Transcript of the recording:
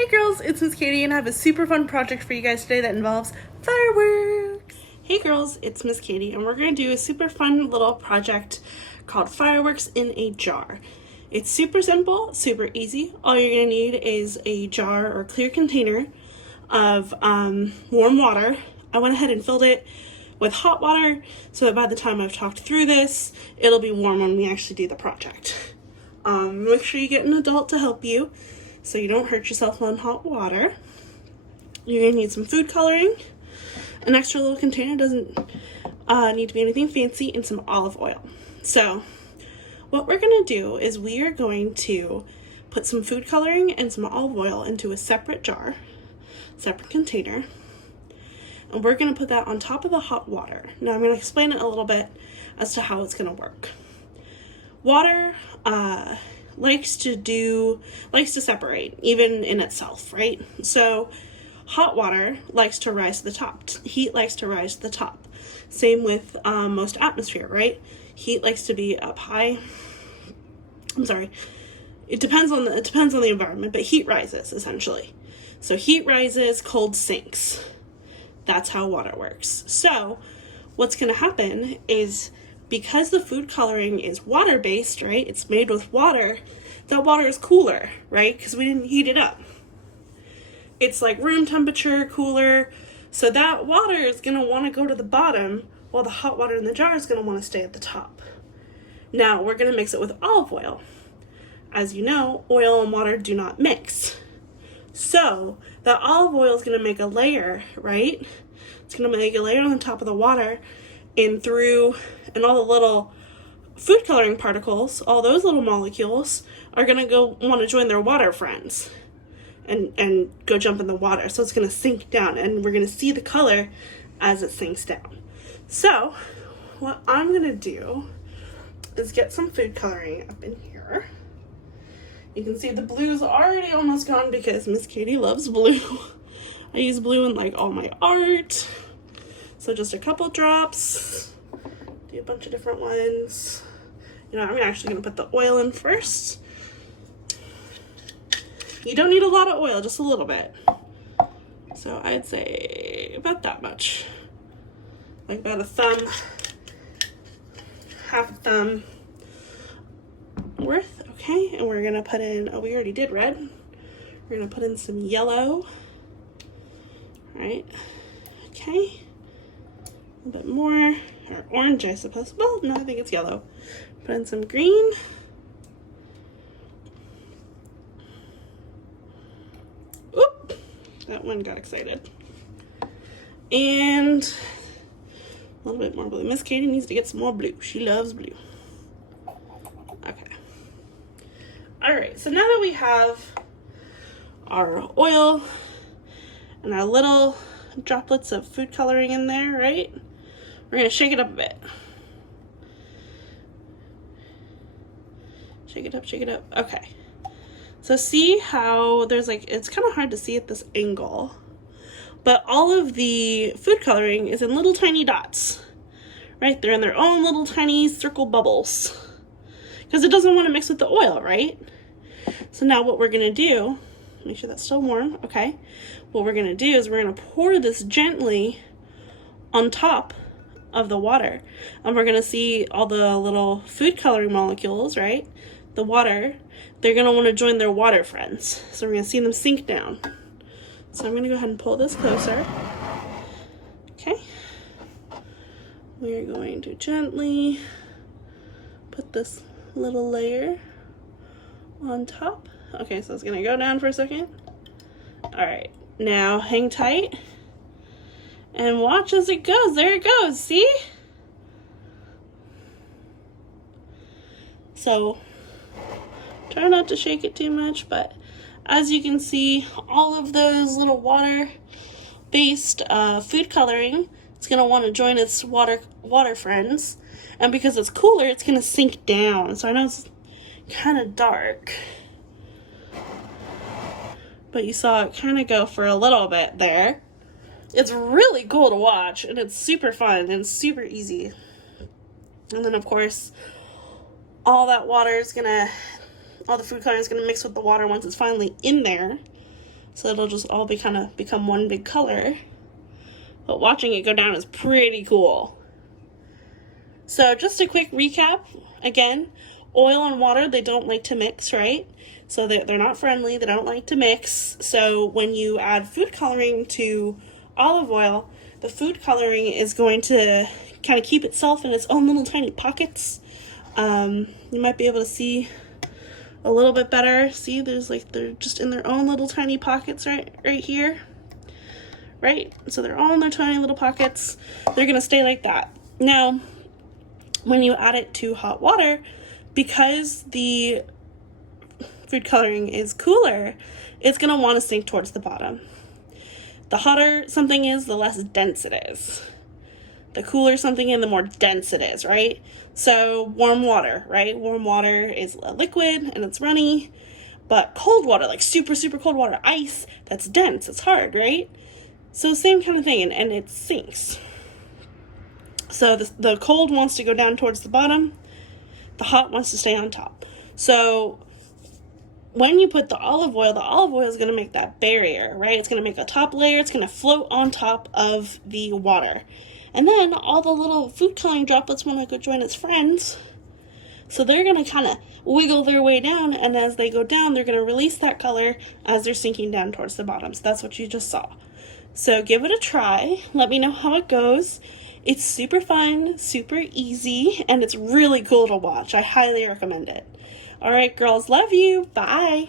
Hey girls, it's Miss Katie and I have a super fun project for you guys today that involves fireworks. Hey girls, it's Miss Katie and we're going to do a super fun little project called Fireworks in a Jar. It's super simple, super easy. All you're going to need is a jar or clear container of warm water. I went ahead and filled it with hot water so that by the time I've talked through this, it'll be warm when we actually do the project. Make sure you get an adult to help you so you don't hurt yourself on hot water. You're going to need some food coloring. An extra little container doesn't need to be anything fancy, and some olive oil. So what we're going to do is we are going to put some food coloring and some olive oil into a separate jar, separate container, and we're going to put that on top of the hot water. Now I'm going to explain it a little bit as to how it's going to work. Water likes to separate even in itself, right? So hot water likes to rise to the top. Heat likes to rise to the top. Same with most atmosphere, right? Heat likes to be up high. It depends on the environment, but heat rises essentially. So heat rises, cold sinks. That's how water works. So what's going to happen is, because the food coloring is water-based, right? It's made with water. That water is cooler, right? Because we didn't heat it up. It's like room temperature, cooler. So that water is going to want to go to the bottom, while the hot water in the jar is going to want to stay at the top. Now, we're going to mix it with olive oil. As you know, oil and water do not mix. So that olive oil is going to make a layer, right? It's going to make a layer on the top of the water, and all the little food coloring particles, all those little molecules, are going to want to join their water friends and go jump in the water. So it's going to sink down, and we're going to see the color as it sinks down. So what I'm going to do is get some food coloring up in here. You can see the blue's already almost gone because Miss Katie loves blue. I use blue in like all my art. So just a couple drops. Do a bunch of different ones. I'm actually going to put the oil in first. You don't need a lot of oil, just a little bit. So I'd say about that much. Like about a thumb, half a thumb worth. Okay, and we're going to put in, we already did red. We're going to put in some yellow. All right. Okay. A little bit more, or orange, I suppose. Well, no, I think it's yellow. Put in some green. Oop, that one got excited. And a little bit more blue. Miss Katie needs to get some more blue. She loves blue. Okay. All right, so now that we have our oil and our little droplets of food coloring in there, right? We're going to shake it up a bit. Shake it up, shake it up. Okay. So see how there's it's kind of hard to see at this angle, but all of the food coloring is in little tiny dots, right? They're in their own little tiny circle bubbles because it doesn't want to mix with the oil, right? So now what we're going to do, make sure that's still warm, okay? What we're going to do is we're going to pour this gently on top of the water, and we're going to see all the little food coloring molecules, right? The water, they're going to want to join their water friends. So we're going to see them sink down. So I'm going to go ahead and pull this closer. Okay. We're going to gently put this little layer on top. Okay, so it's going to go down for a second. All right, now hang tight and watch as it goes. There it goes, see? So try not to shake it too much, but as you can see, all of those little water-based food coloring, it's going to want to join its water friends, and because it's cooler, it's going to sink down. So I know it's kind of dark, but you saw it kind of go for a little bit there. It's really cool to watch, and it's super fun and super easy. And then of course, all the food coloring is gonna mix with the water once it's finally in there. So it'll just all become one big color. But watching it go down is pretty cool. So just a quick recap. Again, oil and water, they don't like to mix, right? So they're not friendly, they don't like to mix. So when you add food coloring to olive oil, the food coloring is going to kind of keep itself in its own little tiny pockets. You might be able to see a little bit better. See, they're just in their own little tiny pockets right here. Right? So they're all in their tiny little pockets. They're gonna stay like that. Now, when you add it to hot water, because the food coloring is cooler, it's gonna want to sink towards the bottom. The hotter something is, the less dense it is. The cooler something is, the more dense it is, right? So warm water, right? Warm water is a liquid and it's runny, but cold water, like super, super cold water, ice, that's dense, it's hard, right? So same kind of thing, and it sinks. So the cold wants to go down towards the bottom, the hot wants to stay on top. So when you put the olive oil is going to make that barrier, right? It's going to make a top layer, it's going to float on top of the water. And then all the little food coloring droplets want to go join its friends. So they're going to kind of wiggle their way down, and as they go down, they're going to release that color as they're sinking down towards the bottom. So that's what you just saw. So give it a try. Let me know how it goes. It's super fun, super easy, and it's really cool to watch. I highly recommend it. All right, girls, love you. Bye.